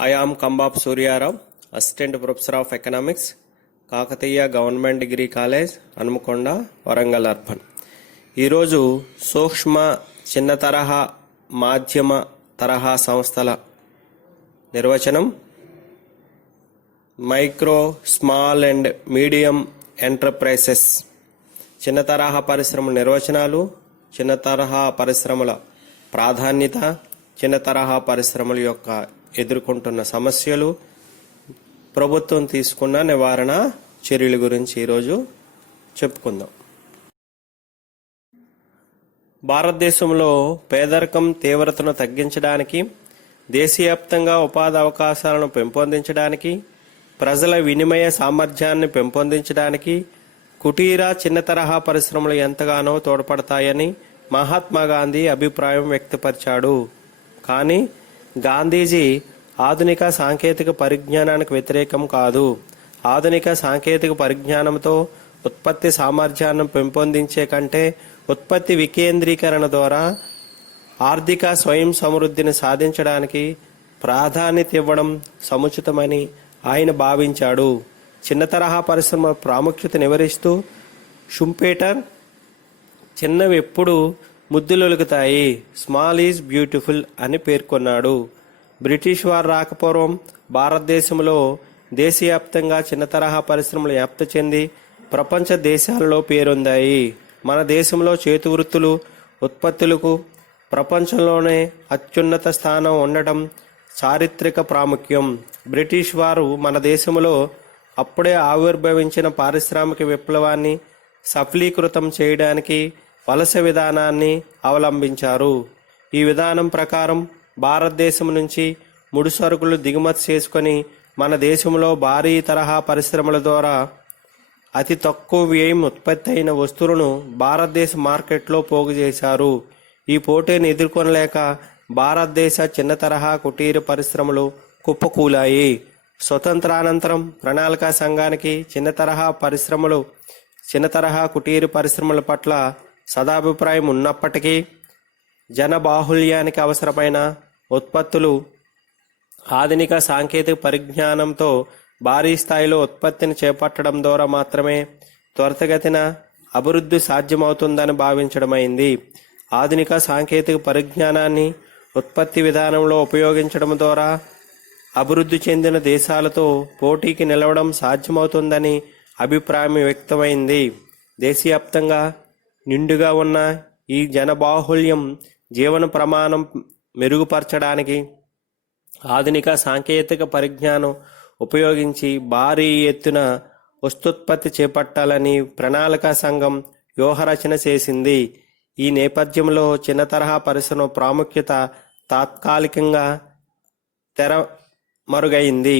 I am Kambap Surya, Assistant Professor of Economics, Kakatiya Government Degree College, Hanmakonda, Warangal Urban. ఈరోజు సూక్ష్మ చిన్న తరహా మాధ్యమ తరహా సంస్థల నిర్వచనం micro small and medium enterprises. చిన్న తరహా పరిశ్రమల నిర్వచనాలు, చిన్న తరహా పరిశ్రమల ప్రాధాన్యత, చిన్న తరహా పరిశ్రమల యొక్క ఎదుర్కొంటున్న సమస్యలు, ప్రభుత్వం తీసుకున్న నివారణ చర్యల గురించి ఈరోజు చెప్పుకుందాం. భారతదేశంలో పేదరికం తీవ్రతను తగ్గించడానికి, దేశవ్యాప్తంగా ఉపాధి అవకాశాలను పెంపొందించడానికి, ప్రజల వినిమయ సామర్థ్యాన్ని పెంపొందించడానికి కుటీర చిన్న తరహా పరిశ్రమలు ఎంతగానో తోడ్పడతాయని మహాత్మా గాంధీ అభిప్రాయం వ్యక్తపరిచాడు. కానీ గాంధీజీ ఆధునిక సాంకేతిక పరిజ్ఞానానికి వ్యతిరేకం కాదు. ఆధునిక సాంకేతిక పరిజ్ఞానంతో ఉత్పత్తి సామర్థ్యాన్ని పెంపొందించే కంటే ఉత్పత్తి వికేంద్రీకరణ ద్వారా ఆర్థిక స్వయం సమృద్ధిని సాధించడానికి ప్రాధాన్యత ఇవ్వడం సముచితమని ఆయన భావించాడు. చిన్న తరహా పరిశ్రమ ప్రాముఖ్యతను వివరిస్తూ షుంపేటర్ చిన్నవి ఎప్పుడు ముద్దులొలుగుతాయి, స్మాల్ ఈజ్ బ్యూటిఫుల్ అని పేర్కొన్నాడు. బ్రిటిష్ వారు రాకపూర్వం భారతదేశంలో దేశవ్యాప్తంగా చిన్న తరహా పరిశ్రమలు వ్యాప్తి చెంది ప్రపంచ దేశాలలో పేరొందాయి. మన దేశంలో చేతి వృత్తులు ఉత్పత్తులకు ప్రపంచంలోనే అత్యున్నత స్థానం ఉండటం చారిత్రక ప్రాముఖ్యం. బ్రిటిష్ వారు మన దేశంలో అప్పుడే ఆవిర్భవించిన పారిశ్రామిక విప్లవాన్ని సఫలీకృతం చేయడానికి వలస విధానాన్ని అవలంబించారు. ఈ విధానం ప్రకారం భారతదేశం నుంచి ముడి సరుకులు దిగుమతి చేసుకొని మన దేశంలో భారీ తరహా పరిశ్రమల ద్వారా అతి తక్కువ వ్యయం ఉత్పత్తి అయిన వస్తువులను భారతదేశ మార్కెట్లో పోగు చేశారు. ఈ పోటీని ఎదుర్కొనలేక భారతదేశ చిన్న తరహా కుటీర పరిశ్రమలు కుప్పకూలాయి. స్వతంత్రానంతరం ప్రణాళికా సంఘానికి చిన్న తరహా కుటీర పరిశ్రమల పట్ల సదాభిప్రాయం ఉన్నప్పటికీ జనబాహుళ్యానికి అవసరమైన ఉత్పత్తులు ఆధునిక సాంకేతిక పరిజ్ఞానంతో భారీ స్థాయిలో ఉత్పత్తిని చేపట్టడం ద్వారా మాత్రమే త్వరితగతిన అభివృద్ధి సాధ్యమవుతుందని భావించడమైంది. ఆధునిక సాంకేతిక పరిజ్ఞానాన్ని ఉత్పత్తి విధానంలో ఉపయోగించడం ద్వారా అభివృద్ధి చెందిన దేశాలతో పోటీకి నిలవడం సాధ్యమవుతుందని అభిప్రాయం వ్యక్తమైంది. దేశవ్యాప్తంగా నిండుగా ఉన్న ఈ జనబాహుళ్యం జీవన ప్రమాణం మెరుగుపరచడానికి ఆధునిక సాంకేతిక పరిజ్ఞానం ఉపయోగించి భారీ ఎత్తున వస్తూత్పత్తి చేపట్టాలని ప్రణాళికా సంఘం వ్యూహరచన చేసింది. ఈ నేపథ్యంలో చిన్న తరహా పరిశ్రమ ప్రాముఖ్యత తాత్కాలికంగా తెరమరుగైంది.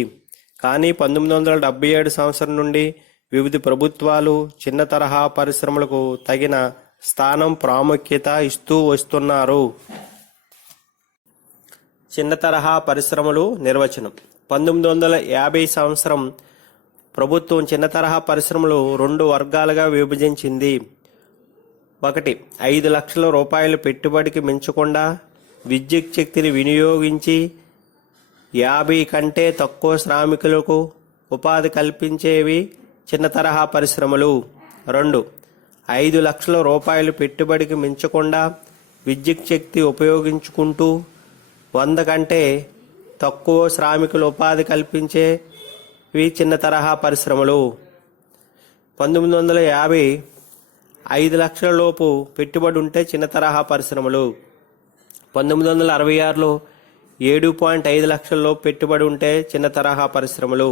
కానీ 1977 సంవత్సరం నుండి వివిధ ప్రభుత్వాలు చిన్న తరహా పరిశ్రమలకు తగిన స్థానం ప్రాముఖ్యత ఇస్తూ వస్తున్నారు. చిన్న తరహా పరిశ్రమలు నిర్వచనం 1950 సంవత్సరం ప్రభుత్వం చిన్న తరహా పరిశ్రమలు 2 వర్గాలుగా విభజించింది. 1. 5 లక్షల రూపాయలు పెట్టుబడికి మించకుండా విద్యుత్ శక్తిని వినియోగించి 50 కంటే తక్కువ శ్రామికులకు ఉపాధి కల్పించేవి చిన్న తరహా పరిశ్రమలు. 2. 5 లక్షల రూపాయలు పెట్టుబడికి మించకుండా విద్యుత్ శక్తి ఉపయోగించుకుంటూ 100 కంటే తక్కువ శ్రామికులు ఉపాధి కల్పించేవి చిన్న తరహా పరిశ్రమలు. 1950 5 లక్షల లోపు పెట్టుబడి ఉంటే చిన్న తరహా పరిశ్రమలు. 1966లో 7.5 లక్షల లోపు పెట్టుబడి ఉంటే చిన్న తరహా పరిశ్రమలు.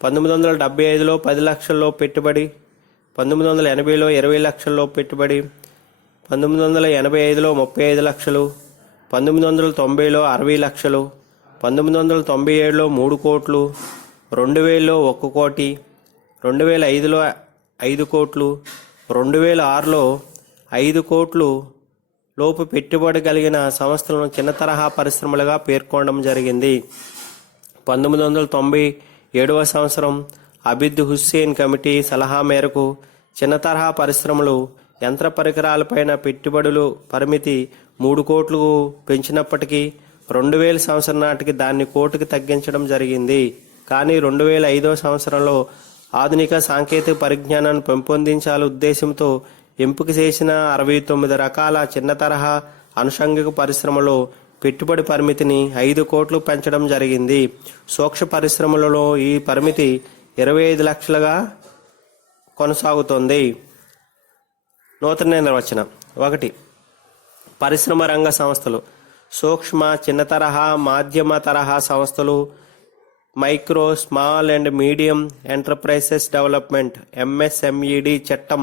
1975లో 10 లక్షల లోపు పెట్టుబడి, 1980లో 20 లక్షల లోపు పెట్టుబడి, 1985లో 35 లక్షలు, 1990లో 60 లక్షలు, 1997లో 3 కోట్లు, 2000లో 1 కోటి, 2005లో 5 కోట్లు, 2006లో 5 కోట్లు లోపు పెట్టుబడి కలిగిన సంస్థలను చిన్న తరహా పరిశ్రమలుగా పేర్కొనడం జరిగింది. 1997వ సంవత్సరం అబిద్ హుస్సేన్ కమిటీ సలహా మేరకు చిన్న తరహా పరిశ్రమలు యంత్ర పరికరాలపైన పెట్టుబడులు పరిమితి 3 కోట్లకు పెంచినప్పటికీ 2000 సంవత్సరం నాటికి దాన్ని కోటికి తగ్గించడం జరిగింది. కానీ 2005 సంవత్సరంలో ఆధునిక సాంకేతిక పరిజ్ఞానాన్ని పెంపొందించాల ఉద్దేశంతో ఎంపిక చేసిన 69 రకాల చిన్న తరహా అనుషంగిక పరిశ్రమలో పెట్టుబడి పరిమితిని 5 కోట్లు పెంచడం జరిగింది. సూక్ష్మ పరిశ్రమలలో ఈ పరిమితి 25 లక్షలుగా కొనసాగుతోంది. నూతన నిర్వచనం. 1. పరిశ్రమ రంగ సంస్థలు. సూక్ష్మ, చిన్న తరహా, మాధ్యమ తరహా సంస్థలు. Micro, small and medium enterprises development MSMED చట్టం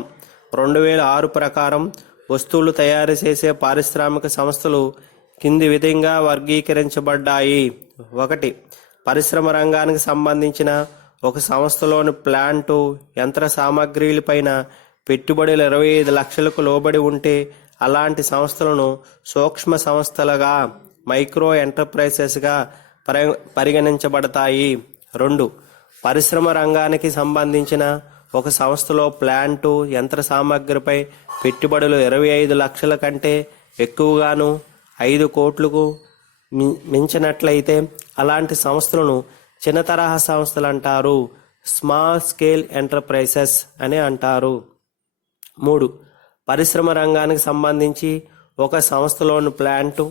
2006 ప్రకారం వస్తువులు తయారు చేసే పారిశ్రామిక సంస్థలు కింది విధంగా వర్గీకరించబడ్డాయి. 1. పరిశ్రమ రంగానికి సంబంధించిన ఒక సంస్థలోని ప్లాంటు, యంత్ర సామగ్రిలపైన పెట్టుబడులు 25 లక్షలకు లోబడి ఉంటే అలాంటి సంస్థలను సూక్ష్మ సంస్థలుగా, మైక్రో ఎంటర్ప్రైజెస్గా పరిగణించబడతాయి. 2. పరిశ్రమ రంగానికి సంబంధించిన ఒక సంస్థలో ప్లాంటు, యంత్ర సామగ్రిపై పెట్టుబడులు 25 లక్షల కంటే ఎక్కువగాను 5 కోట్లకు మించినట్లయితే అలాంటి సంస్థలను చిన్న తరహా సంస్థలు అంటారు. స్మాల్ స్కేల్ ఎంటర్ప్రైజెస్ అని అంటారు. 3. పరిశ్రమ రంగానికి సంబంధించి ఒక సంస్థలోని ప్లాంటు,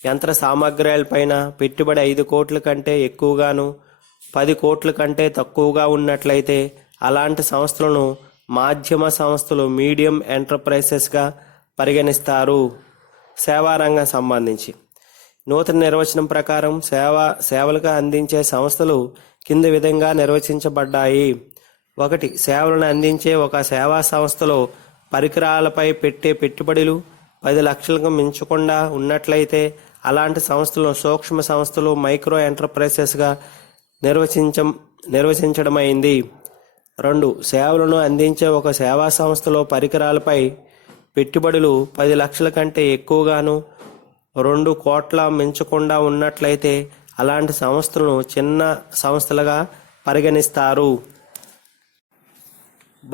యంత్ర సామగ్రిలపైన పెట్టుబడి 5 కోట్ల కంటే ఎక్కువగాను 10 కోట్ల కంటే తక్కువగా ఉన్నట్లయితే అలాంటి సంస్థలను మాధ్యమ సంస్థలు, మీడియం ఎంటర్ప్రైజెస్గా పరిగణిస్తారు. సేవా రంగం సంబంధించి నూతన నిర్వచనం ప్రకారం సేవలుగా అందించే సంస్థలు కింది విధంగా నిర్వచించబడ్డాయి. 1. సేవలను అందించే ఒక సేవా సంస్థలో పరికరాలపై పెట్టే పెట్టుబడులు 10 లక్షలకు మించకుండా ఉన్నట్లయితే అలాంటి సంస్థలను సూక్ష్మ సంస్థలు, మైక్రో ఎంటర్ప్రైజెస్గా నిర్వచించడమైంది. 2. సేవలను అందించే ఒక సేవా సంస్థలో పరికరాలపై పెట్టుబడులు 10 లక్షల కంటే ఎక్కువగాను 2 కోట్ల మించకుండా ఉన్నట్లయితే అలాంటి సంస్థలను చిన్న సంస్థలుగా పరిగణిస్తారు.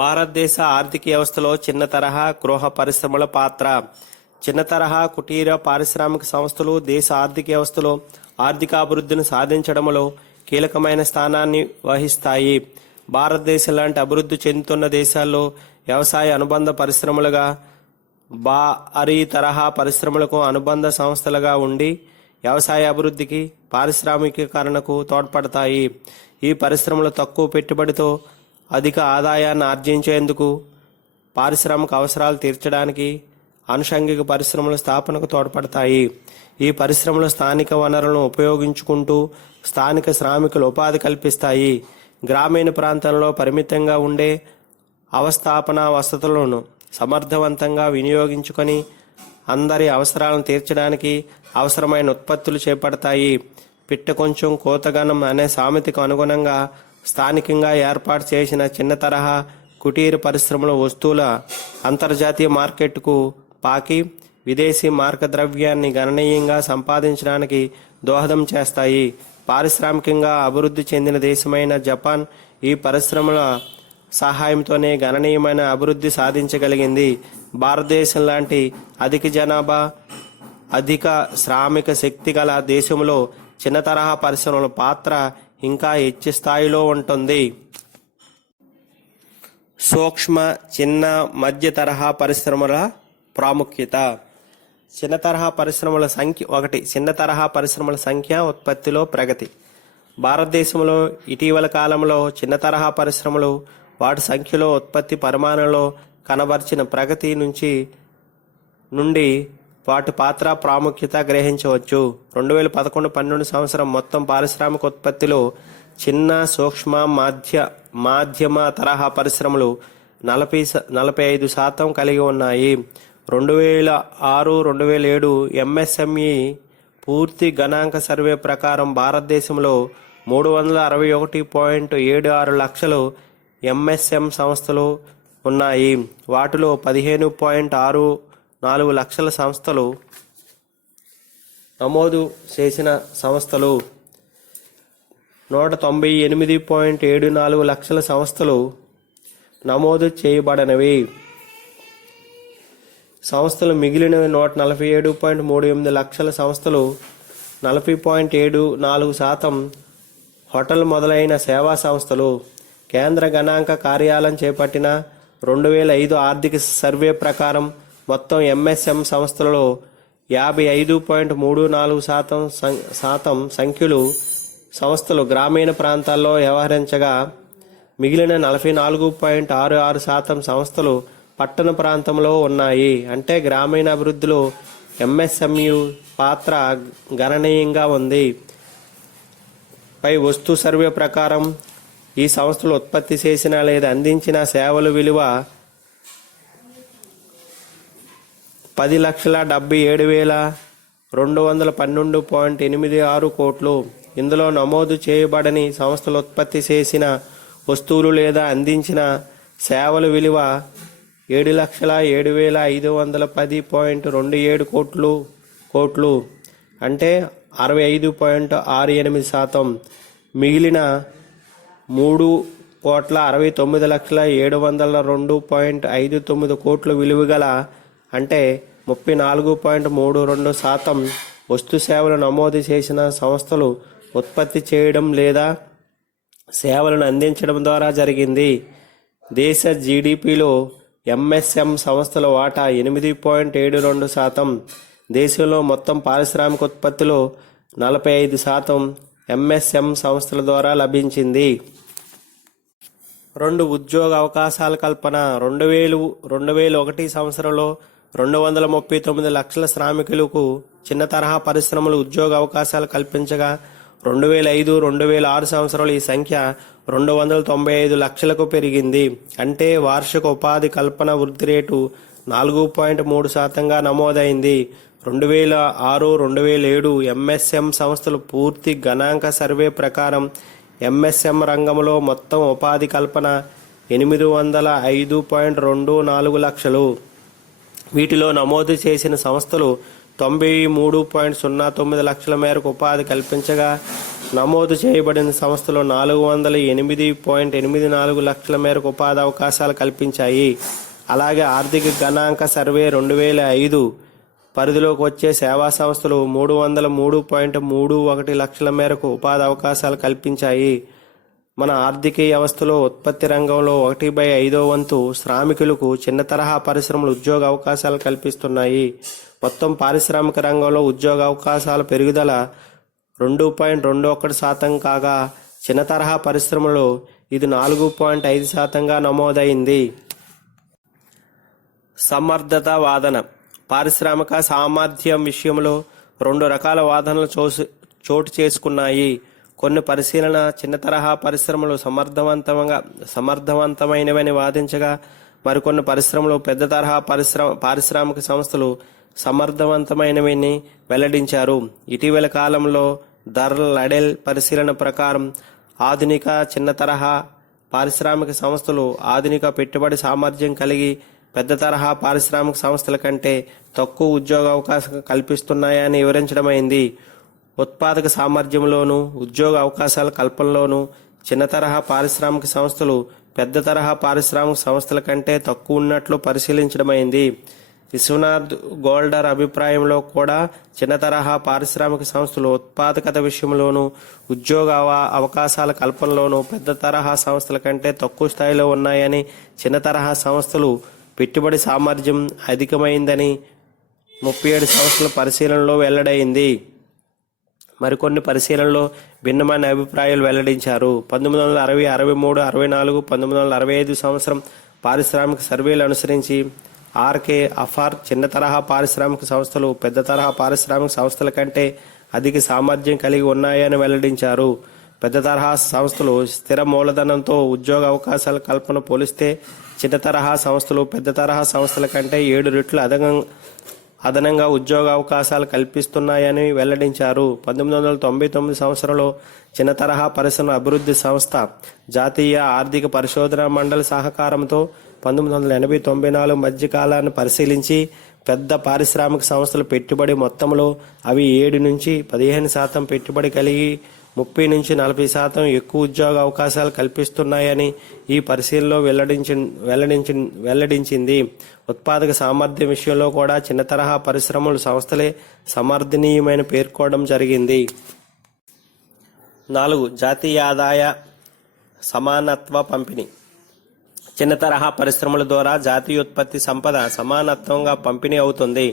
భారతదేశ ఆర్థిక వ్యవస్థలో చిన్న తరహా గృహ పరిశ్రమల పాత్ర. చిన్న తరహా కుటీర పారిశ్రామిక సంస్థలు దేశ ఆర్థిక వ్యవస్థలో ఆర్థికాభివృద్ధిని సాధించడంలో కీలకమైన స్థానాన్ని వహిస్తాయి. భారతదేశం లాంటి అభివృద్ధి చెందుతున్న దేశాల్లో వ్యవసాయ అనుబంధ పరిశ్రమలుగా, భారీ తరహా పరిశ్రమలకు అనుబంధ సంస్థలుగా ఉండి వ్యవసాయ అభివృద్ధికి, పారిశ్రామికీకరణకు తోడ్పడతాయి. ఈ పరిశ్రమలు తక్కువ పెట్టుబడితో అధిక ఆదాయాన్ని ఆర్జించేందుకు, పారిశ్రామిక అవసరాలు తీర్చడానికి అనుషంగిక పరిశ్రమల స్థాపనకు తోడ్పడతాయి. ఈ పరిశ్రమలు స్థానిక వనరులను ఉపయోగించుకుంటూ స్థానిక శ్రామికులు ఉపాధి కల్పిస్తాయి. గ్రామీణ ప్రాంతంలో పరిమితంగా ఉండే అవస్థాపన వసతులను సమర్థవంతంగా వినియోగించుకొని అందరి అవసరాలను తీర్చడానికి అవసరమైన ఉత్పత్తులు చేపడతాయి. పిట్ట కొంచెం కోతగనం అనే సామెతకు అనుగుణంగా స్థానికంగా ఏర్పాటు చేసిన చిన్న తరహా కుటీర పరిశ్రమల వస్తువుల అంతర్జాతీయ మార్కెట్కు పాకి విదేశీ మార్గద్రవ్యాన్ని గణనీయంగా సంపాదించడానికి దోహదం చేస్తాయి. పారిశ్రామికంగా అభివృద్ధి చెందిన దేశమైన జపాన్ ఈ పరిశ్రమల సహాయంతోనే గణనీయమైన అభివృద్ధి సాధించగలిగింది. భారతదేశం లాంటి అధిక జనాభా, అధిక శ్రామిక శక్తి గల దేశంలో చిన్న తరహా పరిశ్రమల పాత్ర ఇంకా హెచ్చు స్థాయిలో ఉంటుంది. సూక్ష్మ, చిన్న, మధ్య తరహా పరిశ్రమల ప్రాముఖ్యత. చిన్న తరహా పరిశ్రమల సంఖ్య. 1. చిన్న తరహా పరిశ్రమల సంఖ్య, ఉత్పత్తిలో ప్రగతి. భారతదేశంలో ఇటీవల కాలంలో చిన్న తరహా పరిశ్రమలు వాటి సంఖ్యలో, ఉత్పత్తి పరిమాణంలో కనబరిచిన ప్రగతి నుండి వాటి పాత్ర ప్రాముఖ్యత గ్రహించవచ్చు. 2011-12 సంవత్సరం మొత్తం పారిశ్రామిక ఉత్పత్తిలో చిన్న, సూక్ష్మ, మాధ్యమ తరహా పరిశ్రమలు 45% కలిగి ఉన్నాయి. 2006-2007 MSME పూర్తి గణాంక సర్వే ప్రకారం భారతదేశంలో 361.76 లక్షలు MSM సంస్థలు ఉన్నాయి. వాటిలో 15.64 లక్షల సంస్థలు నమోదు చేసిన సంస్థలు, 198.74 లక్షల సంస్థలు నమోదు చేయబడనవి సంస్థలు. మిగిలినవి 147.38 లక్షల సంస్థలు 40.74%, హోటల్ మొదలైన సేవా సంస్థలు. కేంద్ర గణాంక కార్యాలయం చేపట్టిన 2005 ఆర్థిక సర్వే ప్రకారం మొత్తం ఎంఎస్ఎం సంస్థలలో 55.34% సంస్థలు గ్రామీణ ప్రాంతాల్లో వ్యవహరించగా మిగిలిన 44.66% సంస్థలు పట్టణ ప్రాంతంలో ఉన్నాయి. అంటే గ్రామీణ అభివృద్ధిలో ఎంఎస్ఎంయు పాత్ర గణనీయంగా ఉంది. పై వస్తు సర్వే ప్రకారం ఈ సంస్థలు ఉత్పత్తి చేసిన లేదా అందించిన సేవల విలువ 10,77,212.86 కోట్లు. ఇందులో నమోదు చేయబడని సంస్థలు ఉత్పత్తి చేసిన వస్తువులు లేదా అందించిన సేవల విలువ 7,07,510.27 కోట్లు, అంటే 65.68%. మిగిలిన 3,69,702.59 కోట్ల విలువగల, అంటే 34.32% వస్తు సేవలు నమోదు చేసిన సంస్థలు ఉత్పత్తి చేయడం లేదా సేవలను అందించడం ద్వారా జరిగింది. దేశ జీడిపిలో ఎంఎస్ఎం సంస్థల వాటా 8.72%. దేశంలో మొత్తం పారిశ్రామిక ఉత్పత్తిలో 45% ఎంఎస్ఎం సంస్థల ద్వారా లభించింది. 2 ఉద్యోగ అవకాశాల కల్పన. 2001 సంవత్సరంలో 239 లక్షల శ్రామికులకు చిన్న తరహా పరిశ్రమలు ఉద్యోగ అవకాశాలు కల్పించగా 2005-2006 సంవత్సరంలో ఈ సంఖ్య 295 లక్షలకు పెరిగింది. అంటే వార్షిక ఉపాధి కల్పన వృద్ధి రేటు 4.3%గా నమోదైంది. 2006-2007 ఎంఎస్ఎం సంస్థలు పూర్తి గణాంక సర్వే ప్రకారం ఎంఎస్ఎం రంగంలో మొత్తం ఉపాధి కల్పన 805.24 లక్షలు. వీటిలో నమోదు చేసిన సంస్థలు 93.09 లక్షల మేరకు ఉపాధి కల్పించగా నమోదు చేయబడిన సంస్థలు 408.84 లక్షల మేరకు ఉపాధి అవకాశాలు కల్పించాయి. అలాగే ఆర్థిక గణాంక సర్వే 2005 పరిధిలోకి వచ్చే సేవా సంస్థలు 303.31 లక్షల మేరకు ఉపాధి అవకాశాలు కల్పించాయి. మన ఆర్థిక వ్యవస్థలో ఉత్పత్తి రంగంలో 1/5 వంతు శ్రామికులకు చిన్న తరహా పరిశ్రమలు ఉద్యోగ అవకాశాలు కల్పిస్తున్నాయి. మొత్తం పారిశ్రామిక రంగంలో ఉద్యోగ అవకాశాల పెరుగుదల 2.21% కాగా చిన్న తరహా పరిశ్రమలో ఇది 4.5%గా నమోదైంది. సమర్థత వాదన. పారిశ్రామిక సామర్థ్యం విషయంలో 2 రకాల వాదనలు చోటు చేసుకున్నాయి. కొన్ని పరిశీలన చిన్న తరహా పరిశ్రమలు సమర్థవంతమైనవని వాదించగా మరికొన్ని పరిశ్రమలు పెద్ద తరహా పారిశ్రామిక సంస్థలు సమర్థవంతమైనవని వెల్లడించారు. ఇటీవల కాలంలో లడెల్ పరిశీలన ప్రకారం ఆధునిక చిన్న తరహా పారిశ్రామిక సంస్థలు ఆధునిక పెట్టుబడి సామర్థ్యం కలిగి పెద్ద తరహా పారిశ్రామిక సంస్థల కంటే తక్కువ ఉద్యోగ అవకాశం కల్పిస్తున్నాయని వివరించడమైంది. ఉత్పాదక సామర్థ్యంలోనూ ఉద్యోగ అవకాశాల కల్పనలోనూ చిన్న తరహా పారిశ్రామిక సంస్థలు పెద్ద తరహా పారిశ్రామిక సంస్థల కంటే తక్కువ ఉన్నట్లు పరిశీలించడమైంది. విశ్వనాథ్ గోల్డర్ అభిప్రాయంలో కూడా చిన్న తరహా పారిశ్రామిక సంస్థలు ఉత్పాదకత విషయంలోనూ ఉద్యోగ అవకాశాల కల్పనలోనూ పెద్ద తరహా సంస్థల కంటే తక్కువ స్థాయిలో ఉన్నాయని, చిన్న తరహా సంస్థలు పెట్టుబడి సామర్థ్యం అధికమైందని 37 సంస్థల పరిశీలనలో వెల్లడైంది. మరికొన్ని పరిశీలనలో భిన్నమైన అభిప్రాయాలు వెల్లడించారు. 1960, 63, 64, 1965 సంవత్సరం పారిశ్రామిక సర్వేలు అనుసరించి ఆర్కే అఫార్ చిన్న తరహా పారిశ్రామిక సంస్థలు పెద్ద తరహా పారిశ్రామిక సంస్థల కంటే అధిక సామర్థ్యం కలిగి ఉన్నాయని వెల్లడించారు. పెద్ద తరహా సంస్థలు స్థిర మూలధనంతో ఉద్యోగ అవకాశాల కల్పన పోలిస్తే చిన్న తరహా సంస్థలు పెద్ద తరహా సంస్థల కంటే 7 రెట్లు అదనంగా ఉద్యోగ అవకాశాలు కల్పిస్తున్నాయని వెల్లడించారు. 1999 సంవత్సరంలో చిన్న తరహా పరిశ్రమ అభివృద్ధి సంస్థ జాతీయ ఆర్థిక పరిశోధన మండలి సహకారంతో 1980-94 మధ్య కాలాన్ని పరిశీలించి పెద్ద పారిశ్రామిక సంస్థల పెట్టుబడి మొత్తంలో అవి 7 నుంచి 15% పెట్టుబడి కలిగి 30-40% ఎక్కువ ఉద్యోగ అవకాశాలు కల్పిస్తున్నాయని ఈ పరిశీలనలో వెల్లడించింది. ఉత్పాదక సామర్థ్యం విషయంలో కూడా చిన్న తరహా పరిశ్రమలు సంస్థలే సమర్థనీయమైన పేర్కోవడం జరిగింది. 4. జాతీయ ఆదాయ సమానత్వ పంపిణీ. చిన్న తరహా పరిశ్రమల ద్వారా జాతీయ ఉత్పత్తి సంపద సమానత్వంగా పంపిణీ అవుతుంది.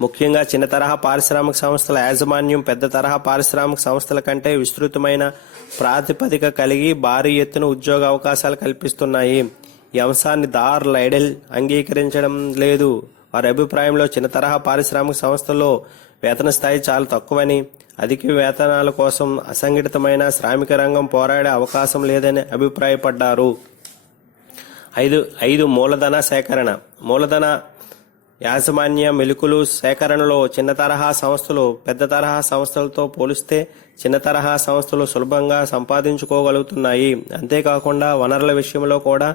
ముఖ్యంగా చిన్న తరహా పారిశ్రామిక సంస్థల యాజమాన్యం పెద్ద తరహా పారిశ్రామిక సంస్థల కంటే విస్తృతమైన ప్రాతిపదిక కలిగి భారీ ఎత్తున ఉద్యోగ అవకాశాలు కల్పిస్తున్నాయి. ఈ అంశాన్ని దార్ లైడెల్ అంగీకరించడం లేదు. వారి అభిప్రాయంలో చిన్న తరహా పారిశ్రామిక సంస్థల్లో వేతన స్థాయి చాలా తక్కువని, అధిక వేతనాల కోసం అసంఘటితమైన శ్రామిక రంగం పోరాడే అవకాశం లేదని అభిప్రాయపడ్డారు. 5. మూలధన సేకరణ. మూలధన యాజమాన్య మెలుకులు సేకరణలో చిన్న తరహా సంస్థలు పెద్ద తరహా సంస్థలతో పోలిస్తే చిన్న తరహా సంస్థలు సులభంగా సంపాదించుకోగలుగుతున్నాయి. అంతేకాకుండా వనరుల విషయంలో కూడా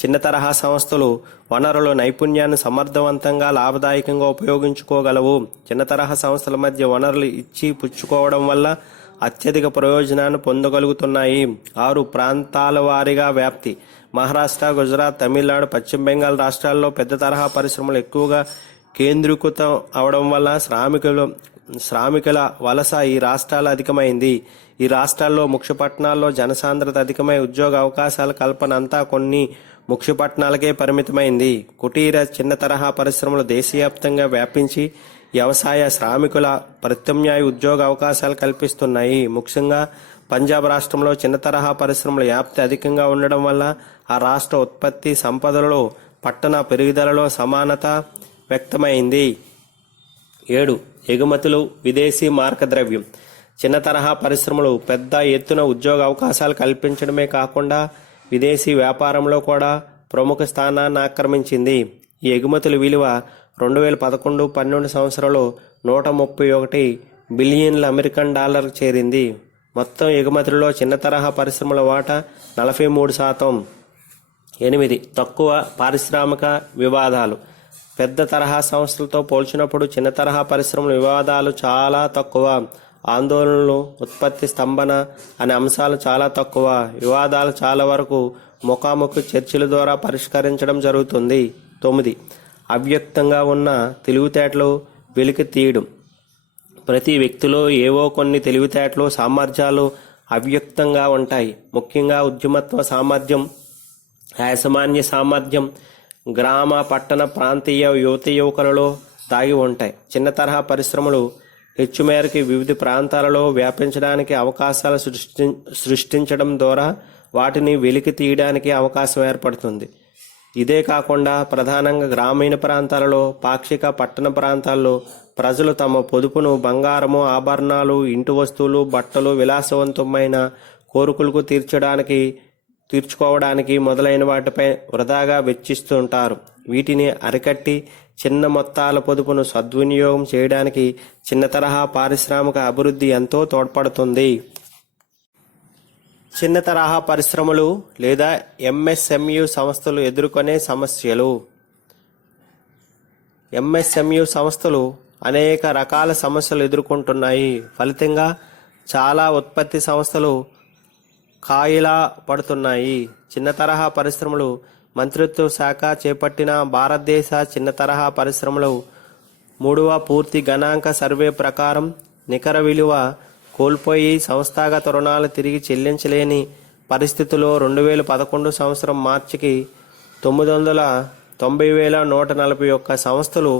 చిన్న తరహా సంస్థలు వనరుల నైపుణ్యాన్ని సమర్థవంతంగా లాభదాయకంగా ఉపయోగించుకోగలవు. చిన్న తరహా సంస్థల మధ్య వనరులు ఇచ్చి పుచ్చుకోవడం వల్ల అత్యధిక ప్రయోజనాన్ని పొందగలుగుతున్నాయి. 6. ప్రాంతాల వారీగా వ్యాప్తి. మహారాష్ట్ర, గుజరాత్, తమిళనాడు, పశ్చిమ బెంగాల్ రాష్ట్రాల్లో పెద్ద తరహా పరిశ్రమలు ఎక్కువగా కేంద్రీకృతం అవడం వల్ల శ్రామికుల వలస ఈ రాష్ట్రాలు అధికమైంది. ఈ రాష్ట్రాల్లో ముఖ్య పట్టణాల్లో జనసాంద్రత అధికమై ఉద్యోగ అవకాశాల కల్పన అంతా కొన్ని ముఖ్య పట్టణాలకే పరిమితమైంది. కుటీర చిన్న తరహా పరిశ్రమలు దేశవ్యాప్తంగా వ్యాపించి వ్యవసాయ శ్రామికుల ప్రత్యామ్నాయ ఉద్యోగ అవకాశాలు కల్పిస్తున్నాయి. ముఖ్యంగా పంజాబ్ రాష్ట్రంలో చిన్న తరహా పరిశ్రమల వ్యాప్తి అధికంగా ఉండడం వల్ల ఆ రాష్ట్ర ఉత్పత్తి సంపదలలో పట్టణ పెరుగుదలలో సమానత వ్యక్తమైంది. 7. ఎగుమతులు, విదేశీ మార్గద్రవ్యం. చిన్న తరహా పరిశ్రమలు పెద్ద ఎత్తున ఉద్యోగ అవకాశాలు కల్పించడమే కాకుండా విదేశీ వ్యాపారంలో కూడా ప్రముఖ స్థానాన్ని ఆక్రమించింది. ఈ ఎగుమతుల విలువ 2011-12 సంవత్సరంలో 131 బిలియన్ల అమెరికన్ డాలర్కు చేరింది. మొత్తం ఎగుమతులలో చిన్న తరహా పరిశ్రమల వాటా 43%. 8. తక్కువ పారిశ్రామిక వివాదాలు. పెద్ద తరహా సంస్థలతో పోల్చినప్పుడు చిన్న తరహా పరిశ్రమల వివాదాలు చాలా తక్కువ. ఆందోళనలు, ఉత్పత్తి స్తంభన అనే అంశాలు చాలా తక్కువ. వివాదాలు చాలా వరకు ముఖాముఖి చర్చల ద్వారా పరిష్కరించడం జరుగుతుంది. 9. అవ్యక్తంగా ఉన్న తెలివితేటలు వెలికి తీయడం. ప్రతి వ్యక్తిలో ఏవో కొన్ని తెలివితేటలు, సామర్థ్యాలు అవ్యక్తంగా ఉంటాయి. ముఖ్యంగా ఉద్యమత్వ సామర్థ్యం, యాజమాన్య సామర్థ్యం గ్రామ, పట్టణ, ప్రాంతీయ యువకులలో దాగి ఉంటాయి. చిన్న తరహా పరిశ్రమలు హెచ్చు మేరకు వివిధ ప్రాంతాలలో వ్యాపించడానికి అవకాశాలు సృష్టించడం ద్వారా వాటిని వెలికి తీయడానికి అవకాశం ఏర్పడుతుంది. ఇదే కాకుండా ప్రధానంగా గ్రామీణ ప్రాంతాలలో, పాక్షిక పట్టణ ప్రాంతాల్లో ప్రజలు తమ పొదుపును బంగారము, ఆభరణాలు, ఇంటి వస్తువులు, బట్టలు, విలాసవంతమైన కోరికలకు తీర్చుకోవడానికి మొదలైన వాటిపై వృధాగా వెచ్చిస్తుంటారు. వీటిని అరికట్టి చిన్న మొత్తాల పొదుపును సద్వినియోగం చేయడానికి చిన్న తరహా పారిశ్రామిక అభివృద్ధి ఎంతో తోడ్పడుతుంది. చిన్న తరహా పరిశ్రమలు లేదా ఎంఎస్ఎంయు సంస్థలు ఎదుర్కొనే సమస్యలు. ఎంఎస్ఎంయు సంస్థలు అనేక రకాల సమస్యలు ఎదుర్కొంటున్నాయి. ఫలితంగా చాలా ఉత్పత్తి సంస్థలు కాయిలా పడుతున్నాయి. చిన్న తరహా పరిశ్రమలు మంత్రిత్వ శాఖ చేపట్టిన భారతదేశ చిన్న తరహా పరిశ్రమలు 3వ పూర్తి గణాంక సర్వే ప్రకారం నికర విలువ కోల్పోయి సంస్థాగత రుణాలు తిరిగి చెల్లించలేని పరిస్థితిలో 2011 సంవత్సరం మార్చికి 990,141 సంస్థలు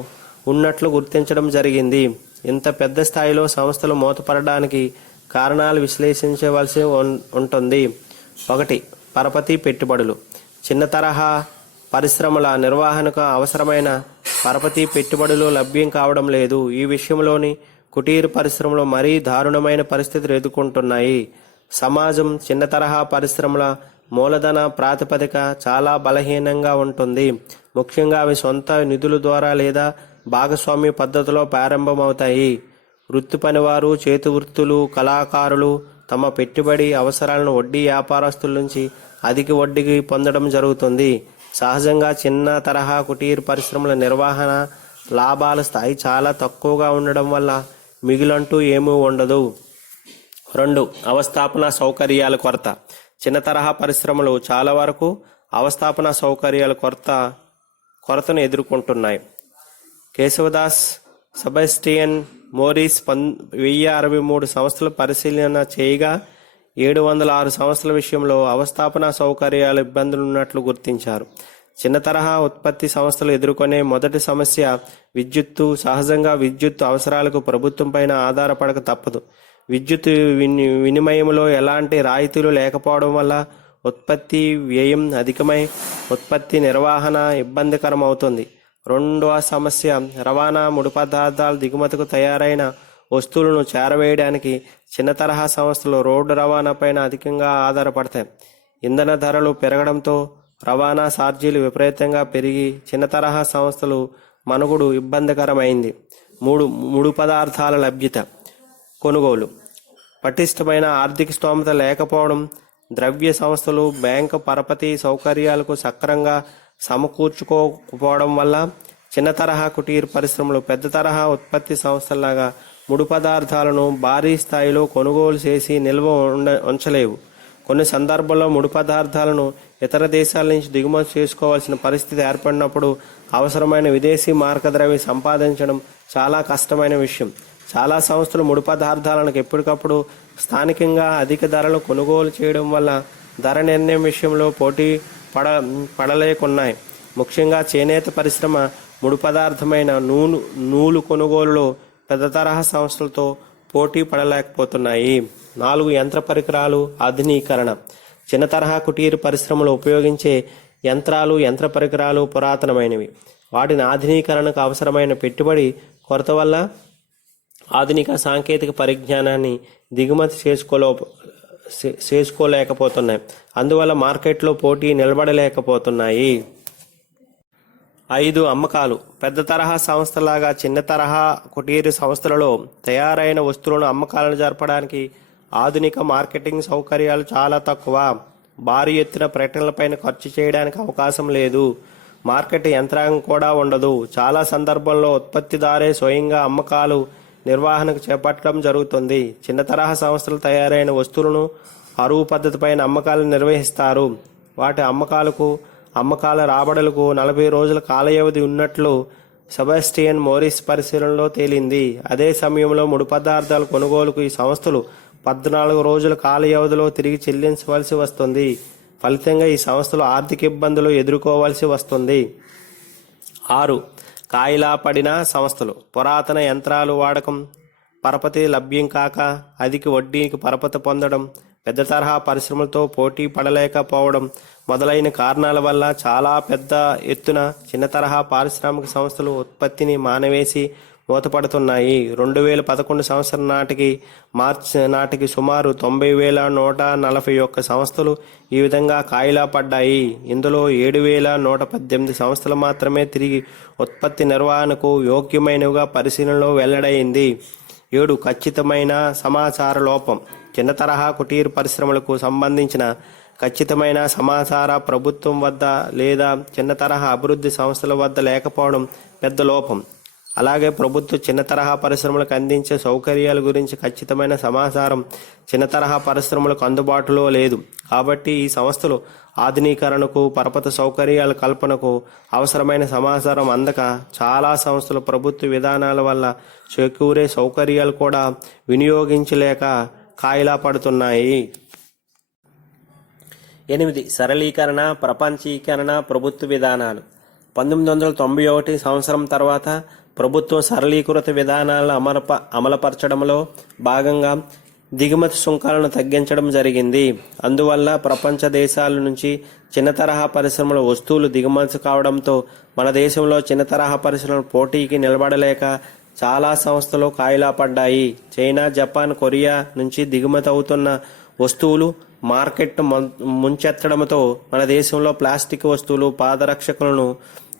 ఉన్నట్లు గుర్తించడం జరిగింది. ఇంత పెద్ద స్థాయిలో సంస్థలు మూతపడడానికి కారణాలు విశ్లేషించవలసి ఉంటుంది. 1. పరపతి పెట్టుబడులు. చిన్న తరహా పరిశ్రమల నిర్వహణకు అవసరమైన పరపతి పెట్టుబడులు లభ్యం కావడం లేదు. ఈ విషయంలోని కుటీర పరిశ్రమలు మరీ దారుణమైన పరిస్థితులు ఎదుర్కొంటున్నాయి. సమాజం చిన్న తరహా పరిశ్రమల మూలధన ప్రాతిపదిక చాలా బలహీనంగా ఉంటుంది. ముఖ్యంగా అవి సొంత నిధుల ద్వారా లేదా భాగస్వామ్య పద్ధతిలో ప్రారంభమవుతాయి. వృత్తి పనివారు, చేతి వృత్తులు, కళాకారులు తమ పెట్టుబడి అవసరాలను వడ్డీ వ్యాపారస్తుల నుంచి అధిక వడ్డీకి పొందడం జరుగుతుంది. సహజంగా చిన్న తరహా కుటీర పరిశ్రమల నిర్వహణ లాభాల స్థాయి చాలా తక్కువగా ఉండడం వల్ల మిగులంటూ ఏమీ ఉండదు. 2. అవస్థాపన సౌకర్యాల కొరత. చిన్న తరహా పరిశ్రమలు చాలా వరకు అవస్థాపన సౌకర్యాల కొరతను ఎదుర్కొంటున్నాయి. కేశవదాస్, సెబాస్టియన్ మోరిస్ 1063 సంస్థలు పరిశీలన చేయగా 706 సంస్థల విషయంలో అవస్థాపన సౌకర్యాల ఇబ్బందులున్నట్లు గుర్తించారు. చిన్న తరహా ఉత్పత్తి సంస్థలు ఎదుర్కొనే మొదటి సమస్య విద్యుత్తు. సహజంగా విద్యుత్ అవసరాలకు ప్రభుత్వం పైన ఆధారపడక తప్పదు. విద్యుత్ వినిమయంలో ఎలాంటి రాయితీలు లేకపోవడం వల్ల ఉత్పత్తి వ్యయం అధికమై ఉత్పత్తి నిర్వహణ ఇబ్బందికరం అవుతుంది. రెండవ సమస్య రవాణా. ముడి పదార్థాలు దిగుమతికి తయారైన వస్తువులను చేరవేయడానికి చిన్న తరహా సంస్థలు రోడ్డు రవాణా పైన అధికంగా ఆధారపడతాయి. ఇంధన ధరలు పెరగడంతో రవాణా ఛార్జీలు విపరీతంగా పెరిగి చిన్న తరహా సంస్థలు మనుగడ ఇబ్బందికరమైంది. 3. ముడి పదార్థాల లభ్యత, కొనుగోలు. పటిష్టమైన ఆర్థిక స్తోమత లేకపోవడం, ద్రవ్య సంస్థలు బ్యాంకు పరపతి సౌకర్యాలకు సక్రంగా సమకూర్చుకోకపోవడం వల్ల చిన్న తరహా కుటీర పరిశ్రమలు పెద్ద తరహా ఉత్పత్తి సంస్థలాగా ముడి పదార్థాలను భారీ స్థాయిలో కొనుగోలు చేసి నిల్వ ఉంచలేవు. కొన్ని సందర్భాల్లో ముడి పదార్థాలను ఇతర దేశాల నుంచి దిగుమతి చేసుకోవాల్సిన పరిస్థితి ఏర్పడినప్పుడు అవసరమైన విదేశీ మార్గద్రవ్యం సంపాదించడం చాలా కష్టమైన విషయం. చాలా సంస్థలు ముడి పదార్థాలను ఎప్పటికప్పుడు స్థానికంగా అధిక ధరలు కొనుగోలు చేయడం వల్ల ధర నిర్ణయం విషయంలో పోటీ పడలేకున్నాయి. ముఖ్యంగా చేనేత పరిశ్రమ ముడి పదార్థమైన నూలు కొనుగోలులో పెద్ద తరహా సంస్థలతో పోటీ పడలేకపోతున్నాయి. 4. యంత్ర పరికరాలు ఆధునీకరణ. చిన్న తరహా కుటీర పరిశ్రమలు ఉపయోగించే యంత్ర పరికరాలు పురాతనమైనవి. వాటిని ఆధునీకరణకు అవసరమైన పెట్టుబడి కొరత వల్ల ఆధునిక సాంకేతిక పరిజ్ఞానాన్ని దిగుమతి చేసుకోలేకపోతున్నాయి. అందువల్ల మార్కెట్లో పోటీ నిలబడలేకపోతున్నాయి. 5. అమ్మకాలు. పెద్ద తరహా సంస్థలాగా చిన్న తరహా కుటీర సంస్థలలో తయారైన వస్తువులను అమ్మకాలను జరపడానికి ఆధునిక మార్కెటింగ్ సౌకర్యాలు చాలా తక్కువ. భారీ ఎత్తున ప్రకటనలపైన ఖర్చు చేయడానికి అవకాశం లేదు. మార్కెట్ యంత్రాంగం కూడా ఉండదు. చాలా సందర్భాల్లో ఉత్పత్తిదారే స్వయంగా అమ్మకాలు నిర్వహణకు చేపట్టడం జరుగుతుంది. చిన్న తరహా సంస్థలు తయారైన వస్తువులను అరువు పద్ధతి పైన అమ్మకాలను నిర్వహిస్తారు. వాటి అమ్మకాల రాబడులకు 40 రోజుల కాల వ్యవధి ఉన్నట్లు సెబాస్టియన్ మోరిస్ పరిశీలనలో తేలింది. అదే సమయంలో ముడి పదార్థాల కొనుగోలుకు ఈ సంస్థలు 14 రోజుల కాల వ్యవధిలో తిరిగి చెల్లించవలసి వస్తుంది. ఫలితంగా ఈ సంస్థలు ఆర్థిక ఇబ్బందులు ఎదుర్కోవలసి వస్తుంది. 6. కాయిలా పడిన సంస్థలు. పురాతన యంత్రాలు వాడకం, పరపతి లభ్యం కాక అధిక వడ్డీకి పరపతి పొందడం, పెద్ద తరహా పరిశ్రమలతో పోటీ పడలేకపోవడం మొదలైన కారణాల వల్ల చాలా పెద్ద ఎత్తున చిన్న తరహా పారిశ్రామిక సంస్థలు ఉత్పత్తిని మానవేసి మూతపడుతున్నాయి. 2011 సంవత్సరం మార్చి నాటికి సుమారు 90,141 సంస్థలు ఈ విధంగా కాయిలా పడ్డాయి. ఇందులో 7,118 సంస్థలు మాత్రమే తిరిగి ఉత్పత్తి నిర్వహణకు యోగ్యమైనవిగా పరిశీలనలో వెల్లడైంది. 7. ఖచ్చితమైన సమాచార లోపం. చిన్న తరహా కుటీర పరిశ్రమలకు సంబంధించిన ఖచ్చితమైన సమాచార ప్రభుత్వం వద్ద లేదా చిన్న తరహా అభివృద్ధి సంస్థల వద్ద లేకపోవడం పెద్ద లోపం. అలాగే ప్రభుత్వ చిన్న తరహా పరిశ్రమలకు అందించే సౌకర్యాల గురించి ఖచ్చితమైన సమాచారం చిన్న తరహా పరిశ్రమలకు అందుబాటులో లేదు. కాబట్టి ఈ సంస్థలు ఆధునీకరణకు, పరపతి సౌకర్యాల కల్పనకు అవసరమైన సమాచారం అందక చాలా సంస్థలు ప్రభుత్వ విధానాల వల్ల చేకూరే సౌకర్యాలు కూడా వినియోగించలేక కాయిలా పడుతున్నాయి. 8. సరళీకరణ, ప్రపంచీకరణ ప్రభుత్వ విధానాలు. 1991 సంవత్సరం తర్వాత ప్రభుత్వం సరళీకృత విధానాలను అమలుపరచడంలో భాగంగా దిగుమతి సుంకాలను తగ్గించడం జరిగింది. అందువల్ల ప్రపంచ దేశాల నుంచి చిన్న తరహా పరిశ్రమల వస్తువులు దిగుమతి కావడంతో మన దేశంలో చిన్న తరహా పరిశ్రమల పోటీకి నిలబడలేక చాలా సంస్థలు కాయిలా పడ్డాయి. చైనా, జపాన్, కొరియా నుంచి దిగుమతి అవుతున్న వస్తువులు మార్కెట్ ముంచెత్తడంతో మన దేశంలో ప్లాస్టిక్ వస్తువులు, పాదరక్షకులను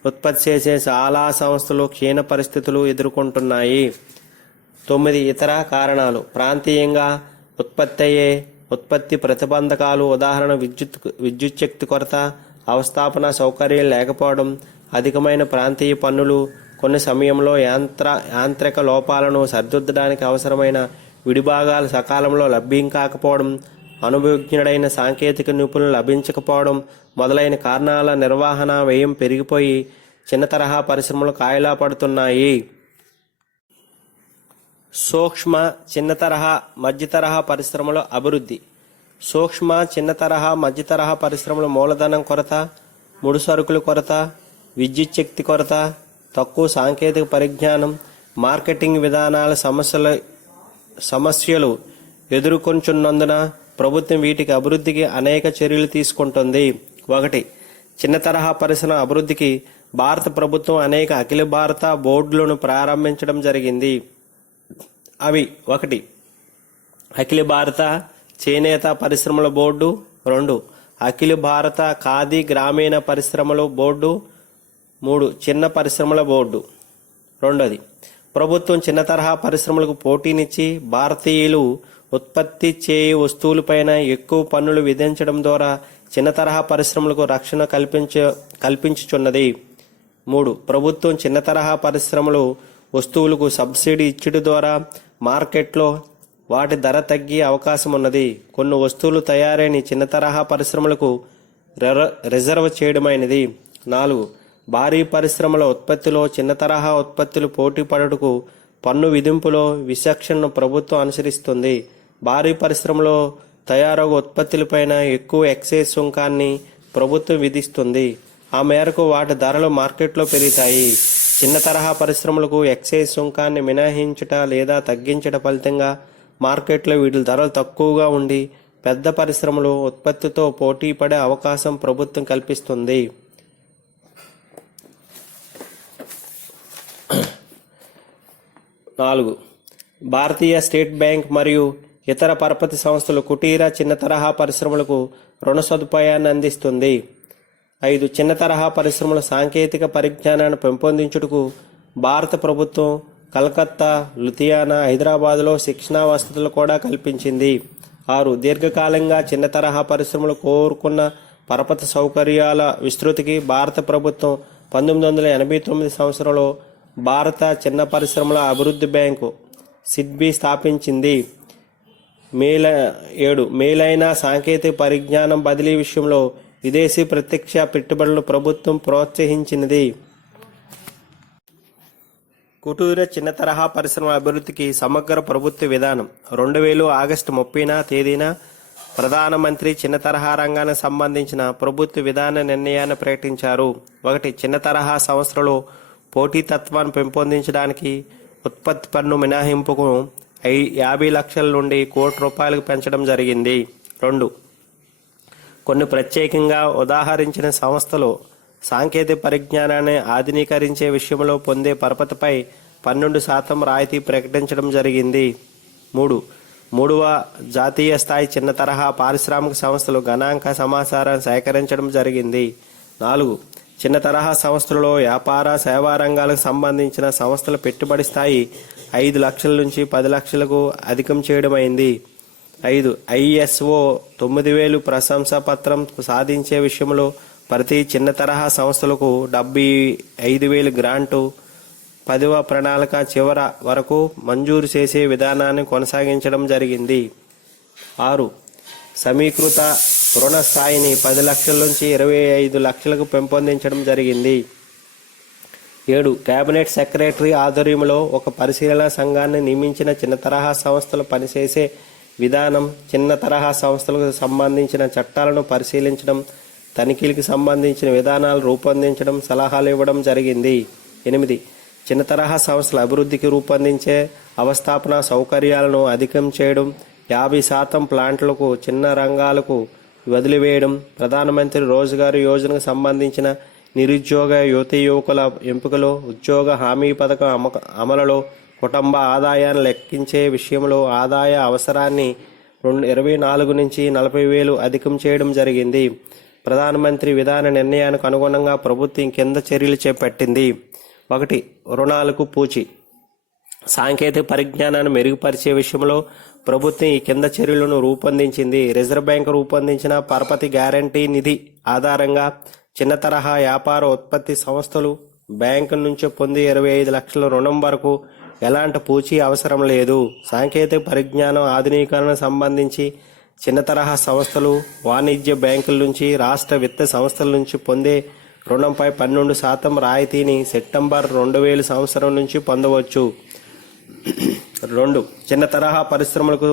ఉత్పత్తి చేసే చాలా సంస్థలు క్షీణ పరిస్థితులు ఎదుర్కొంటున్నాయి. 9. ఇతర కారణాలు. ప్రాంతీయంగా ఉత్పత్తి ప్రతిబంధకాలు. ఉదాహరణ విద్యుత్ శక్తి కొరత, అవస్థాపన సౌకర్యం లేకపోవడం, అధికమైన ప్రాంతీయ పన్నులు, కొన్ని సమయంలో యాంత్రిక లోపాలను సరిదిద్దడానికి అవసరమైన విడిభాగాలు సకాలంలో లభ్యం కాకపోవడం, అనుభవజ్ఞుడైన సాంకేతిక నిపుణులు లభించకపోవడం మొదలైన కారణాల నిర్వహణ వ్యయం పెరిగిపోయి చిన్న తరహా పరిశ్రమలు కాయలా పడుతున్నాయి. సూక్ష్మ, చిన్న తరహా, మధ్య తరహా పరిశ్రమల అభివృద్ధి. సూక్ష్మ, చిన్న తరహా, మధ్య తరహా పరిశ్రమల మూలధనం కొరత, ముడి సరుకుల కొరత, విద్యుత్ శక్తి కొరత, తక్కువ సాంకేతిక పరిజ్ఞానం, మార్కెటింగ్ విధానాల సమస్యలు ఎదుర్కొంటున్నందున ప్రభుత్వం వీటికి అభివృద్ధికి అనేక చర్యలు తీసుకుంటుంది. 1. చిన్న తరహా పరిశ్రమ అభివృద్ధికి భారత ప్రభుత్వం అనేక అఖిల భారత బోర్డులను ప్రారంభించడం జరిగింది. అవి: 1. అఖిల భారత చేనేత పరిశ్రమల బోర్డు. 2. అఖిల భారత ఖాదీ గ్రామీణ పరిశ్రమల బోర్డు. 3. చిన్న పరిశ్రమల బోర్డు. 2. ప్రభుత్వం చిన్న తరహా పరిశ్రమలకు పోటీనిచ్చి భారతీయులు ఉత్పత్తి చేయు వస్తువులపైన ఎక్కువ పన్నులు విధించడం ద్వారా చిన్న తరహా పరిశ్రమలకు రక్షణ కల్పించుచున్నది. 3. ప్రభుత్వం చిన్న తరహా పరిశ్రమలు వస్తువులకు సబ్సిడీ ఇచ్చడం ద్వారా మార్కెట్లో వాటి ధర తగ్గే అవకాశం ఉన్నది. కొన్ని వస్తువులు తయారైన చిన్న తరహా పరిశ్రమలకు రిజర్వ్ చేయడమైనది. 4. భారీ పరిశ్రమల ఉత్పత్తిలో చిన్న తరహా ఉత్పత్తులు పోటీ పడుటకు పన్ను విధింపులో విచక్షణను ప్రభుత్వం అనుసరిస్తుంది. భారీ పరిశ్రమలో తయారగు ఉత్పత్తులపైన ఎక్కువ ఎక్సైజ్ సుంకాన్ని ప్రభుత్వం విధిస్తుంది. ఆ మేరకు వాటి ధరలు మార్కెట్లో పెరుగుతాయి. చిన్న తరహా పరిశ్రమలకు ఎక్సైజ్ సుంకాన్ని మినహాయించుట లేదా తగ్గించట ఫలితంగా మార్కెట్లో వీటి ధరలు తక్కువగా ఉండి పెద్ద పరిశ్రమలు ఉత్పత్తితో పోటీ పడే అవకాశం ప్రభుత్వం కల్పిస్తుంది. 4. భారతీయ స్టేట్ బ్యాంక్ మరియు ఇతర పరపతి సంస్థలు కుటీర, చిన్న తరహా పరిశ్రమలకు రుణ సదుపాయాన్ని అందిస్తుంది. 5. చిన్న తరహా పరిశ్రమల సాంకేతిక పరిజ్ఞానాన్ని పెంపొందించుటకు భారత ప్రభుత్వం కలకత్తా, లుధియానా, హైదరాబాద్లో శిక్షణా వసతులు కూడా కల్పించింది. 6. దీర్ఘకాలంగా చిన్న తరహా పరిశ్రమలు కోరుకున్న పరపతి సౌకర్యాల విస్తృతికి భారత ప్రభుత్వం 1989 సంవత్సరంలో భారత చిన్న పరిశ్రమల అభివృద్ధి బ్యాంకు సిడ్బీ స్థాపించింది. 7. మేలైన సాంకేతిక పరిజ్ఞానం బదిలీ విషయంలో విదేశీ ప్రత్యక్ష పెట్టుబడులను ప్రభుత్వం ప్రోత్సహించినది. కుటీర, చిన్న తరహా పరిశ్రమల అభివృద్ధికి సమగ్ర ప్రభుత్వ విధానం. 2000 ఆగస్టు 30న తేదీన ప్రధానమంత్రి చిన్న తరహా రంగానికి సంబంధించిన ప్రభుత్వ విధాన నిర్ణయాన్ని ప్రకటించారు. 1. చిన్న తరహా సంస్థలలో పోటీతత్వాన్ని పెంపొందించడానికి ఉత్పత్తి పన్ను మినహాయింపుకు 50 లక్షల నుండి ₹1,00,00,000 పెంచడం జరిగింది. 2. కొన్ని ప్రత్యేకంగా ఉదాహరించిన సంస్థలు సాంకేతిక పరిజ్ఞానాన్ని ఆధునీకరించే విషయంలో పొందే పరపతిపై 12% రాయితీ ప్రకటించడం జరిగింది. 3. మూడవ జాతీయ స్థాయి చిన్న తరహా పారిశ్రామిక సంస్థలు గణాంక సమాచారాన్ని సేకరించడం జరిగింది. 4. చిన్న తరహా సంస్థలలో వ్యాపార, సేవా రంగాలకు సంబంధించిన సంస్థల పెట్టుబడి స్థాయి 5 లక్షల నుంచి 10 లక్షలకు అధికం చేయడమైంది. 5. ISO 9000 ప్రశంసా పత్రం సాధించే విషయంలో ప్రతి చిన్న తరహా సంస్థలకు 75,000 గ్రాంటు 10వ ప్రణాళిక చివర వరకు మంజూరు చేసే విధానాన్ని కొనసాగించడం జరిగింది. 6. సమీకృత రుణ స్థాయిని 10 లక్షల నుంచి 25 లక్షలకు పెంపొందించడం జరిగింది. 7. కేబినెట్ సెక్రటరీ ఆధ్వర్యంలో ఒక పరిశీలన సంఘాన్ని నియమించిన చిన్న తరహా సంస్థలు పనిచేసే విధానం, చిన్న తరహా సంస్థలకు సంబంధించిన చట్టాలను పరిశీలించడం, తనిఖీలకు సంబంధించిన విధానాలు రూపొందించడం, సలహాలు ఇవ్వడం జరిగింది. 8. చిన్న తరహా సంస్థల అభివృద్ధికి రూపొందించే అవస్థాపన సౌకర్యాలను అధికం చేయడం, 50% ప్లాంట్లకు, చిన్న రంగాలకు వదిలివేయడం, ప్రధానమంత్రి రోజ్గార్ యోజనకు సంబంధించిన నిరుద్యోగ యువకుల ఎంపికలో, ఉద్యోగ హామీ పథకం అమలులో కుటుంబ ఆదాయాన్ని లెక్కించే విషయంలో ఆదాయ అవసరాన్ని 24 నుంచి 40,000 అధికం చేయడం జరిగింది. ప్రధానమంత్రి విధాన నిర్ణయానికి అనుగుణంగా ప్రభుత్వం కింద చర్యలు చేపట్టింది. 1. రుణాలకు పూచి. సాంకేతిక పరిజ్ఞానాన్ని మెరుగుపరిచే విషయంలో ప్రభుత్వం ఈ కింద చర్యలను రూపొందించింది. రిజర్వ్ బ్యాంక్ రూపొందించిన పరపతి గ్యారంటీ నిధి ఆధారంగా చిన్న తరహా వ్యాపార ఉత్పత్తి సంస్థలు బ్యాంకు నుంచి పొంది 25 లక్షల రుణం వరకు ఎలాంటి పూచీ అవసరం లేదు. సాంకేతిక పరిజ్ఞానం ఆధునీకరణ సంబంధించి చిన్న తరహా సంస్థలు వాణిజ్య బ్యాంకుల నుంచి, రాష్ట్ర విత్త సంస్థల నుంచి పొందే రుణంపై 12% రాయితీని సెప్టెంబర్ 2000 సంవత్సరం నుంచి పొందవచ్చు. 2. చిన్న తరహా పరిశ్రమలకు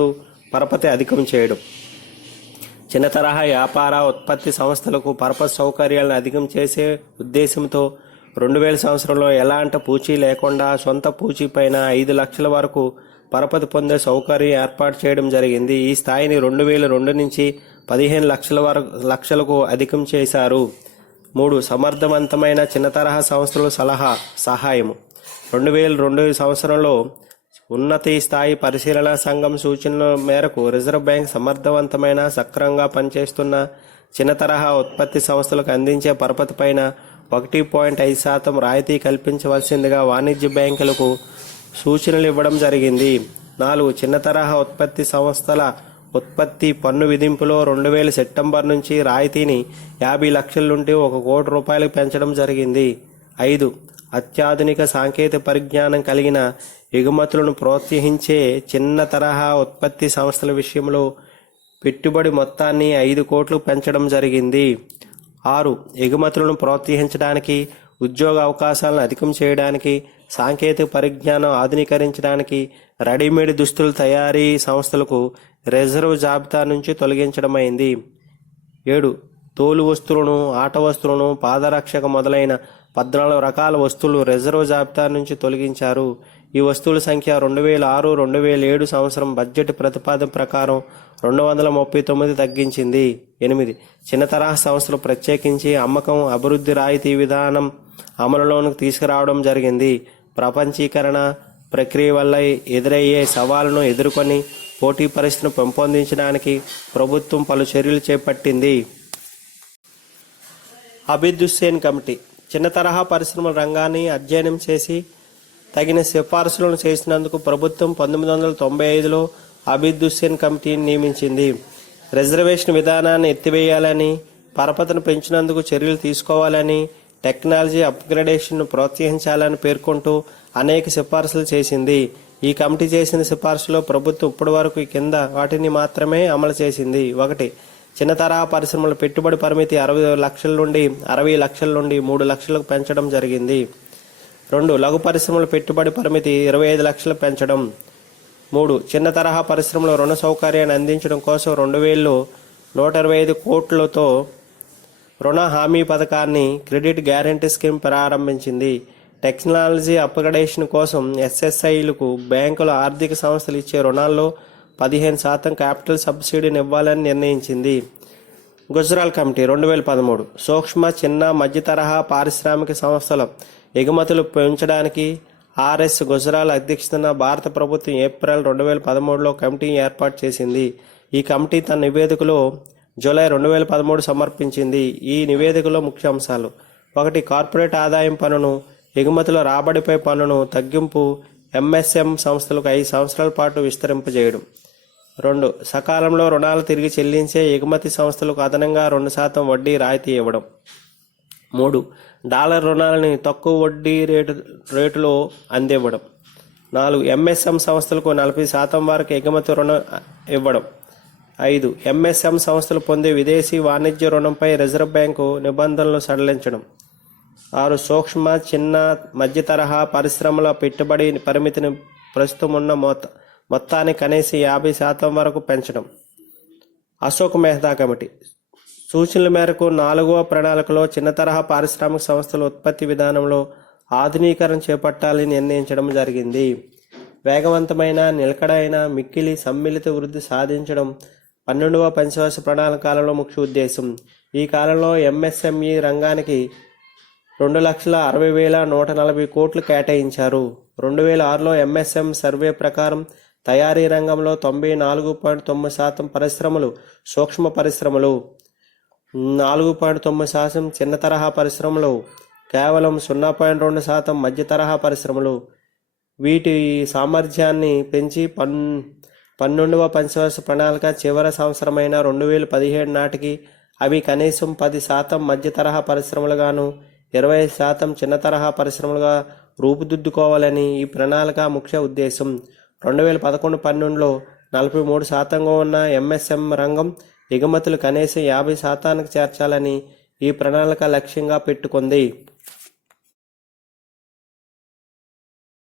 పరపతి అధికం చేయడం. చిన్న తరహా వ్యాపార ఉత్పత్తి సంస్థలకు పరపతి సౌకర్యాలను అధికం చేసే ఉద్దేశంతో 2000 సంవత్సరంలో ఎలాంటి పూచీ లేకుండా సొంత పూచీ పైన 5 లక్షల వరకు పరపతి పొందే సౌకర్యం ఏర్పాటు చేయడం జరిగింది. ఈ స్థాయిని 2002 నుంచి 15 లక్షలకు అధికం చేశారు. 3. సమర్థవంతమైన చిన్న తరహా సంస్థలు సహాయము. 2002 సంవత్సరంలో ఉన్నత స్థాయి పరిశీలనా సంఘం సూచనల మేరకు రిజర్వ్ బ్యాంక్ సమర్థవంతమైన, సక్రమంగా పనిచేస్తున్న చిన్న తరహా ఉత్పత్తి సంస్థలకు అందించే పరపతి పైన 1.5% రాయితీ కల్పించవలసిందిగా వాణిజ్య బ్యాంకులకు సూచనలు ఇవ్వడం జరిగింది. 4. చిన్న తరహా ఉత్పత్తి సంస్థల ఉత్పత్తి పన్ను విధింపులో 2000 సెప్టెంబర్ నుంచి రాయితీని 50 లక్షల నుండి 1 కోటి రూపాయలకు పెంచడం జరిగింది. 5. అత్యాధునిక సాంకేతిక పరిజ్ఞానం కలిగిన ఎగుమతులను ప్రోత్సహించే చిన్న తరహా ఉత్పత్తి సంస్థల విషయంలో పెట్టుబడి మొత్తాన్ని 5 కోట్లు పెంచడం జరిగింది. 6. ఎగుమతులను ప్రోత్సహించడానికి, ఉద్యోగ అవకాశాలను అధికం చేయడానికి, సాంకేతిక పరిజ్ఞానం ఆధునీకరించడానికి రెడీమేడ్ దుస్తుల తయారీ సంస్థలకు రిజర్వ్ జాబితా నుంచి తొలగించడమైంది. 7. తోలు వస్తువులను, ఆట వస్తువులను, పాదరక్షక మొదలైన 14 రకాల వస్తువులు రిజర్వ్ జాబితా నుంచి తొలగించారు. ఈ వస్తువుల సంఖ్య 2006-2007 సంవత్సరం బడ్జెట్ ప్రతిపాదన ప్రకారం 239 తగ్గించింది. 8. చిన్న తరహా సంస్థలు ప్రత్యేకించి అమ్మకం అభివృద్ధి రాయితీ విధానం అమలులోకి తీసుకురావడం జరిగింది. ప్రపంచీకరణ ప్రక్రియ వల్ల ఎదురయ్యే సవాళ్లను ఎదుర్కొని పోటీ పరిస్థితిని పెంపొందించడానికి ప్రభుత్వం పలు చర్యలు చేపట్టింది. అబిద్ హుస్సేన్ కమిటీ చిన్న తరహా పరిశ్రమల రంగాన్ని అధ్యయనం చేసి తగిన సిఫార్సులను చేసినందుకు ప్రభుత్వం 1995లో అబిద్ హుస్సేన్ కమిటీని నియమించింది. రిజర్వేషన్ విధానాన్ని ఎత్తివేయాలని, పరపతిని పెంచినందుకు చర్యలు తీసుకోవాలని, టెక్నాలజీ అప్గ్రేడేషన్ను ప్రోత్సహించాలని పేర్కొంటూ అనేక సిఫార్సులు చేసింది. ఈ కమిటీ చేసిన సిఫార్సులో ప్రభుత్వం ఇప్పటి వరకు కింద వాటిని మాత్రమే అమలు చేసింది. 1. చిన్న తరహా పరిశ్రమల పెట్టుబడి పరిమితి 60 లక్షల నుండి 60 లక్షల నుండి 3 లక్షలకు పెంచడం జరిగింది. 2. లఘు పరిశ్రమల పెట్టుబడి పరిమితి 25 లక్షలు పెంచడం. 3. చిన్న తరహా పరిశ్రమల రుణ సౌకర్యాన్ని అందించడం కోసం 2000లో 125 కోట్లతో రుణ హామీ పథకాన్ని క్రెడిట్ గ్యారంటీ స్కీమ్ ప్రారంభించింది. టెక్నాలజీ అప్గ్రేడేషన్ కోసం ఎస్ఎస్ఐలకు బ్యాంకుల ఆర్థిక సంస్థలు ఇచ్చే రుణాల్లో 15% క్యాపిటల్ సబ్సిడీని ఇవ్వాలని నిర్ణయించింది. గుజరాల్ కమిటీ 2013 సూక్ష్మ, చిన్న, మధ్య తరహా పారిశ్రామిక సంస్థల ఎగుమతులు పెంచడానికి ఆర్ఎస్ గుజరాల్ అధ్యక్షతన భారత ప్రభుత్వం ఏప్రిల్ 2013లో కమిటీని ఏర్పాటు చేసింది. ఈ కమిటీ తన నివేదికలో జూలై 2013 సమర్పించింది. ఈ నివేదికలో ముఖ్య అంశాలు: 1. కార్పొరేట్ ఆదాయం పన్నును, ఎగుమతుల రాబడిపై పన్నును తగ్గింపు ఎంఎస్ఎం సంస్థలకు 5 సంవత్సరాల పాటు విస్తరింపజేయడం. 2. సకాలంలో రుణాలు తిరిగి చెల్లించే ఎగుమతి సంస్థలకు అదనంగా 2% వడ్డీ రాయితీ ఇవ్వడం. 3. డాలర్ రుణాలని తక్కువ వడ్డీ రేటులో అందివ్వడం. 4. ఎంఎస్ఎం సంస్థలకు 40% వరకు ఎగుమతి రుణం ఇవ్వడం. 5. ఎంఎస్ఎం సంస్థలు పొందే విదేశీ వాణిజ్య రుణంపై రిజర్వ్ బ్యాంకు నిబంధనలు సడలించడం. 6. సూక్ష్మ, చిన్న, మధ్య తరహా పరిశ్రమల పెట్టుబడి పరిమితిని ప్రస్తుతం ఉన్న మొత్తాన్ని కనీసం 50% వరకు పెంచడం. అశోక్ మెహతా కమిటీ సూచనల మేరకు 4వ ప్రణాళికలో చిన్న తరహా పారిశ్రామిక సంస్థల ఉత్పత్తి విధానంలో ఆధునీకరణ చేపట్టాలని నిర్ణయించడం జరిగింది. వేగవంతమైన, నిలకడైన, మిక్కిలి సమ్మిళిత వృద్ధి సాధించడం 12వ పంచవర్ష ప్రణాళిక కాలంలో ముఖ్య ఉద్దేశం. ఈ కాలంలో ఎంఎస్ఎంఈ రంగానికి 2,60,140 కోట్లు కేటాయించారు. 2006లో ఎంఎస్ఎం సర్వే ప్రకారం తయారీ రంగంలో 94.9% పరిశ్రమలు సూక్ష్మ పరిశ్రమలు, 4.9% చిన్న తరహా పరిశ్రమలు, కేవలం 0.2% మధ్య తరహా పరిశ్రమలు. వీటి సామర్థ్యాన్ని పెంచి 12వ పంచవర్ష ప్రణాళిక చివరి సంవత్సరమైన 2017 నాటికి అవి కనీసం 10% మధ్య తరహా పరిశ్రమలుగాను 20% చిన్న తరహా పరిశ్రమలుగా రూపుదిద్దుకోవాలని ఈ ప్రణాళిక ముఖ్య ఉద్దేశం. 2011-12లో 43%గా ఉన్న ఎంఎస్ఎం రంగం ఎగుమతులు కనీసం 50%కి చేర్చాలని ఈ ప్రణాళిక లక్ష్యంగా పెట్టుకుంది.